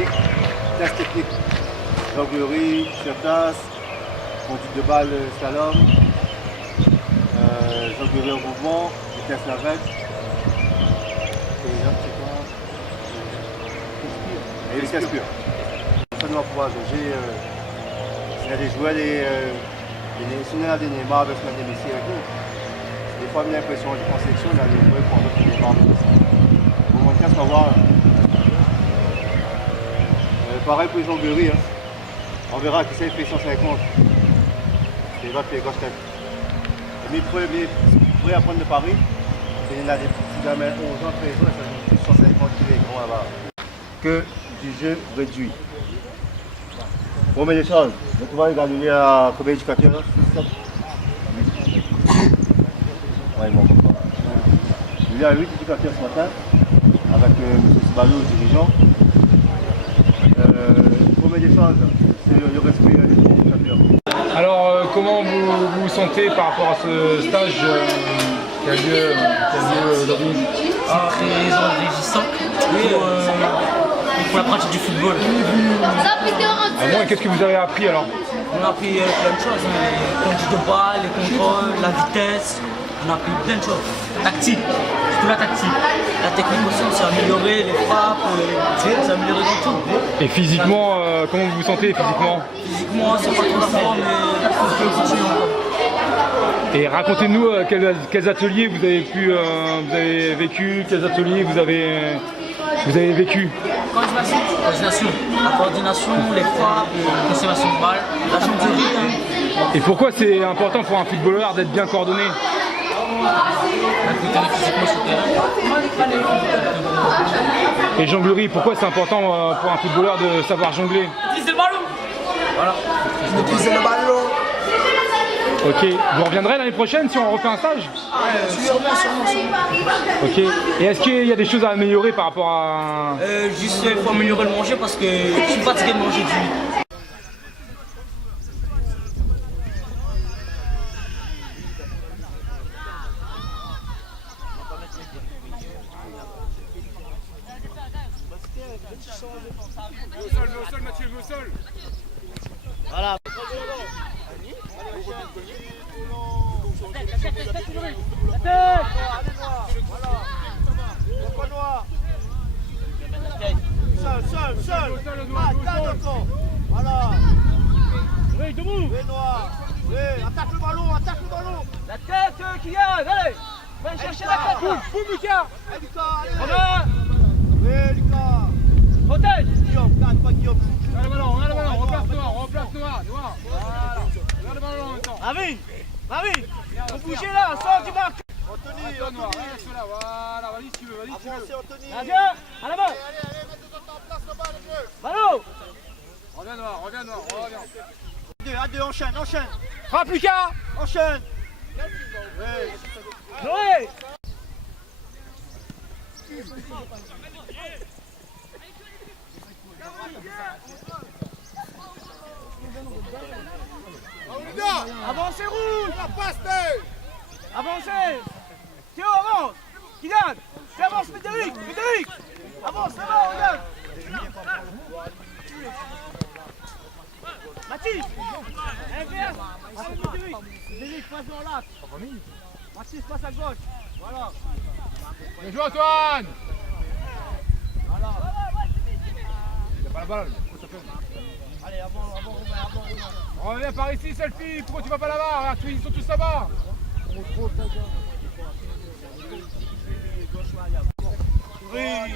physique, test technique. Jonglerie, sur place, conduite de balle, slalom, jonglerie en mouvement, vitesse navette. Et là, c'est quoi? Et vitesse pure. Ça doit pouvoir jauger. S'il y a des joueurs, si on a des Neymar, avec des Messi avec nous. Des fois, j'ai l'impression en sélection, on a des joueurs pour d'autres Neymar. Au moins, on va voir. Pareil pour les jongleries. Hein. On verra qui c'est fait 150. C'est va faire gauche tête. Mais pour apprendre de Paris, il y en a des petits gamins 11 ans, 13 ans, ça joue plus 150 qui est grand là-bas. Que du jeu réduit. Bon, mais les choses, tu vas regarder à combien d'éducateurs là? Ouais, ils m'ont compris. Il y a 8 éducateurs ce matin, avec M. Sibalou, le dirigeant. Combien de choses? C'est le respect des éducateurs. Alors, comment vous vous sentez par rapport à ce stage qui a lieu aujourd'hui? C'est très enrichissant pour la pratique du football. Qu'est-ce que vous avez appris alors? On a appris plein de choses, les conduites de balle, les contrôles, la vitesse. On a appris plein de choses. Tactique, surtout la tactique. La technique aussi, on s'est amélioré, les frappes, on s'est amélioré dans tout. Et physiquement, comment vous vous sentez physiquement? Physiquement, c'est pas trop la forme, mais on peut continuer encore. Et racontez-nous quels ateliers vous avez vécu, quels ateliers vous avez vécu. Coordination. La coordination, les frappes, la conservation de balles, la jonglerie. Et pourquoi c'est important pour un footballeur d'être bien coordonné? Physiquement sur le terrain. Et jonglerie, pourquoi c'est important pour un footballeur de savoir jongler? Maîtriser le ballon. Voilà. Maîtriser le ballon. Ok, vous reviendrez l'année prochaine si on refait un stage? Sûrement. Ok, et est-ce qu'il y a des choses à améliorer par rapport à... Juste, il faut améliorer le manger parce que je suis fatigué de manger du lit. Au sol, Mathieu, au sol. Voilà. Seul. Voilà. Oui, debout. Oui, noir. Oui, attaque le ballon. La tête qui gagne, allez. Va chercher la tête. Boum, Lucas. Lucas, allez. Voilà. Oui, Lucas. Rotel. Guillaume, garde pas Guillaume. On a le ballon, remplace Noir. Voilà. On a le ballon en même temps. Marie, vous bougez là, sort du marque. Anthony. Reste là, voilà, vas-y si tu veux. Avancez, Anthony. Viens, à l'avant. Allez, mettez en place là-bas, les bleus. Ballon. Reviens Noir. À deux, enchaîne. Frappe Lucas. Enchaîne. Noé. Avancez, rouge. Avancez. Théo, avance. Kylian, tu avances, Médéric. Avance, là-bas, regarde. Mathis. Inverse. Médéric, passe dans l'axe. Mathis, passe à gauche. Voilà. Bien joué Antoine. Voilà. Il a pas la balle. Allez, avant, Romain. Reviens par ici, selfie. Pourquoi tu vas pas là-bas? Regarde, ils sont tous là-bas. Oui.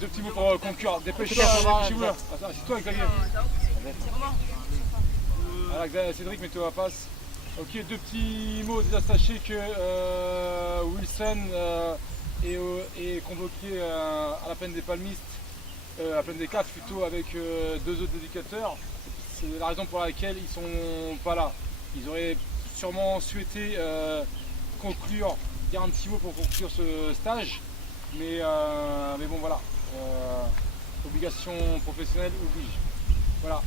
Deux petits mots pour conclure. Dépêche-toi, dépêchez-vous. Assieds-toi, Xavier. Voilà, Cédric, mets-toi à la passe. Ok, deux petits mots. Déjà, sachez que Wilson est convoqué à la plaine des Palmistes, à la plaine des Quatre plutôt, avec deux autres éducateurs. C'est la raison pour laquelle ils sont pas là. Ils auraient sûrement souhaité dire un petit mot pour conclure ce stage, mais bon voilà, obligation professionnelle oblige. Voilà.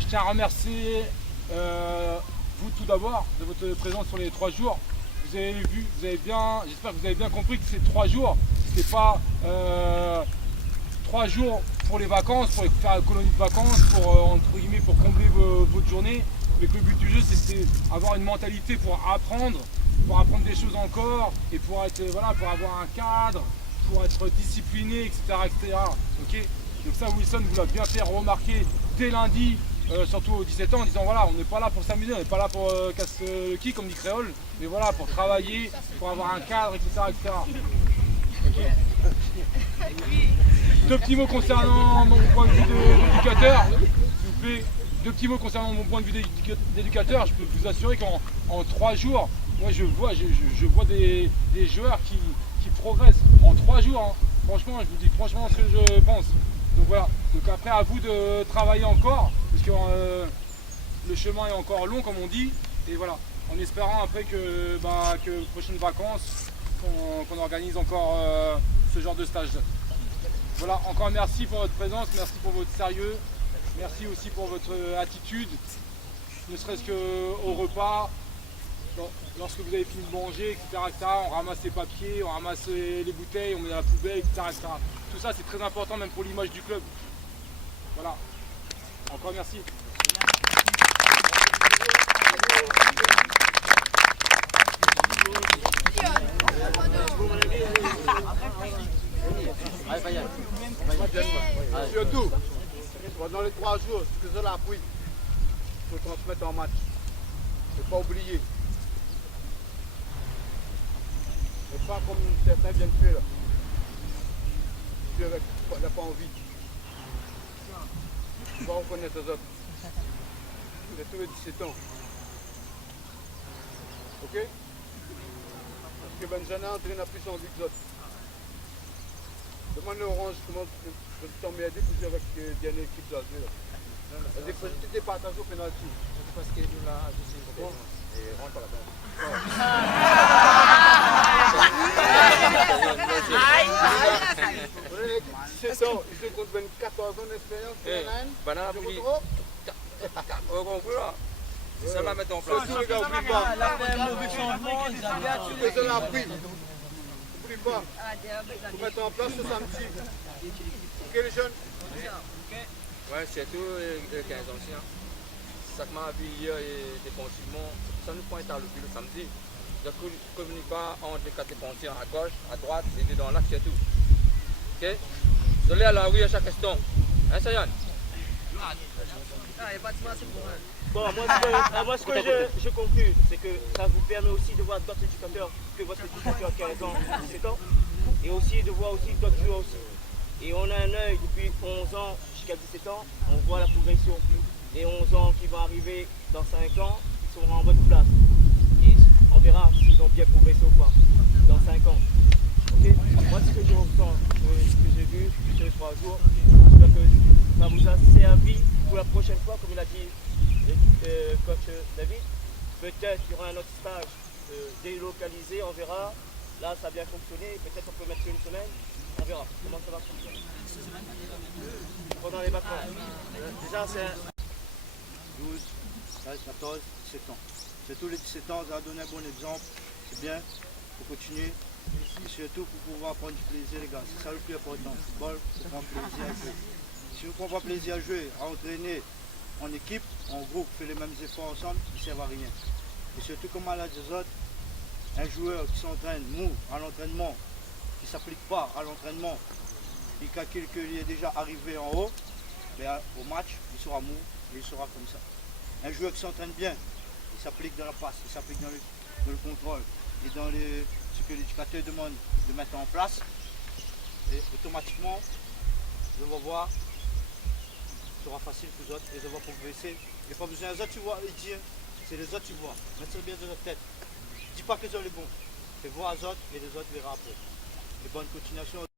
Je tiens à remercier vous tout d'abord de votre présence sur les 3 jours. Vous avez vu, j'espère que vous avez bien compris que ces 3 jours, c'était pas 3 jours pour les vacances, pour faire une colonie de vacances, pour entre guillemets pour combler votre journée, mais que le but du jeu c'était avoir une mentalité pour apprendre des choses encore et pour être pour avoir un cadre, pour être discipliné, etc. Ok. Donc ça, Wilson vous l'a bien fait remarquer dès lundi, surtout aux 17 ans, en disant voilà, on n'est pas là pour s'amuser, on n'est pas là pour casser le qui, comme dit Créole, mais voilà, pour travailler, pour avoir un cadre, etc. Okay. Deux petits mots concernant mon point de vue d'éducateur, s'il vous plaît. Deux petits mots concernant mon point de vue d'éducateur. Je peux vous assurer qu'en 3 jours, moi je vois des joueurs qui progressent en 3 jours. Hein. Franchement, je vous dis franchement ce que je pense. Donc voilà. Donc après, à vous de travailler encore, parce que le chemin est encore long, comme on dit. Et voilà. En espérant après que prochaines vacances, qu'on organise encore ce genre de stage. Voilà, encore merci pour votre présence, merci pour votre sérieux, merci aussi pour votre attitude, ne serait-ce qu'au repas, lorsque vous avez fini de manger, etc., on ramasse les papiers, on ramasse les bouteilles, on met dans la poubelle, etc. Tout ça c'est très important même pour l'image du club. Voilà, encore merci. Surtout, pendant les 3 jours, ce que cela a appris, il faut transmettre en match. Il ne faut pas oublier. Et pas comme certains viennent faire là. Dieu n'a pas envie. Il faut reconnaître les autres. Vous êtes tous les 17 ans. Ok? Parce que Benjamin entraîne à plus envie que les autres. Demande l'orange comment tu t'en mets à aider pour jouer avec une équipe d'Alger. Vas-y, tu t'es partagé au pénalty. Parce que nous là, je sais bon. Et rentre là-bas. C'est ça, ils se comptent 14 ans d'expérience. Banana puis. On comprend là. C'est ça la mettre en place. Surtout les gars, oublie pas. mauvais changement, ils avaient C'est ça l'a pris. Oublie pas. Pour mettre en place ce samedi. Ok les jeunes? Ouais, surtout les 15 anciens. Ça m'a vu hier et défensivement, ça nous prend à le samedi. Donc ne communique pas entre les 4 défenseurs à gauche, à droite et dans l'axe et tout. Ok? Vous allez à la rue à chaque instant. Hein, Sayan? Bon, moi ce que je conclue, c'est que ça vous permet aussi de voir d'autres éducateurs que votre éducateur qui a 15 ans, 17 ans, et aussi de voir aussi d'autres joueurs aussi. Et on a un œil depuis 11 ans jusqu'à 17 ans, on voit la progression. Les 11 ans qui vont arriver dans 5 ans, ils seront en bonne place. Et on verra s'ils ont bien progressé ou pas dans 5 ans. Okay. Moi, ce que je ressens, ce que j'ai vu sur les 3 jours, j'espère que ça vous a servi pour la prochaine fois, comme il a dit coach David. Peut-être qu'il y aura un autre stage délocalisé, on verra. Là, ça a bien fonctionné, peut-être on peut mettre sur une semaine. On verra comment ça va fonctionner. Pendant les vacances. Déjà, c'est 12, 13, 14, 17 ans. C'est tous les 17 ans, ça a donné un bon exemple. C'est bien, il faut continuer. Et surtout pour pouvoir prendre du plaisir, les gars. C'est ça le plus important. Le football, c'est prendre plaisir à jouer. Si vous ne prenez pas plaisir à jouer, à entraîner en équipe, en groupe, faire les mêmes efforts ensemble, ils ne servent à rien. Et surtout, comme à la des autres, un joueur qui s'entraîne mou à l'entraînement, qui ne s'applique pas à l'entraînement, il calcule qu'il est déjà arrivé en haut, mais au match, il sera mou, et il sera comme ça. Un joueur qui s'entraîne bien, il s'applique dans la passe, il s'applique dans le contrôle et dans ce que l'éducateur demande de mettre en place. Et automatiquement, je vais voir, ce sera facile pour les autres et je vais progresser. Il n'y a pas besoin des autres, tu vois, il dit, c'est les autres, tu vois. Mettez ça bien dans notre tête. Dis pas que c'est les bons. Fais voir les autres et les autres verront après. Et bonne continuation.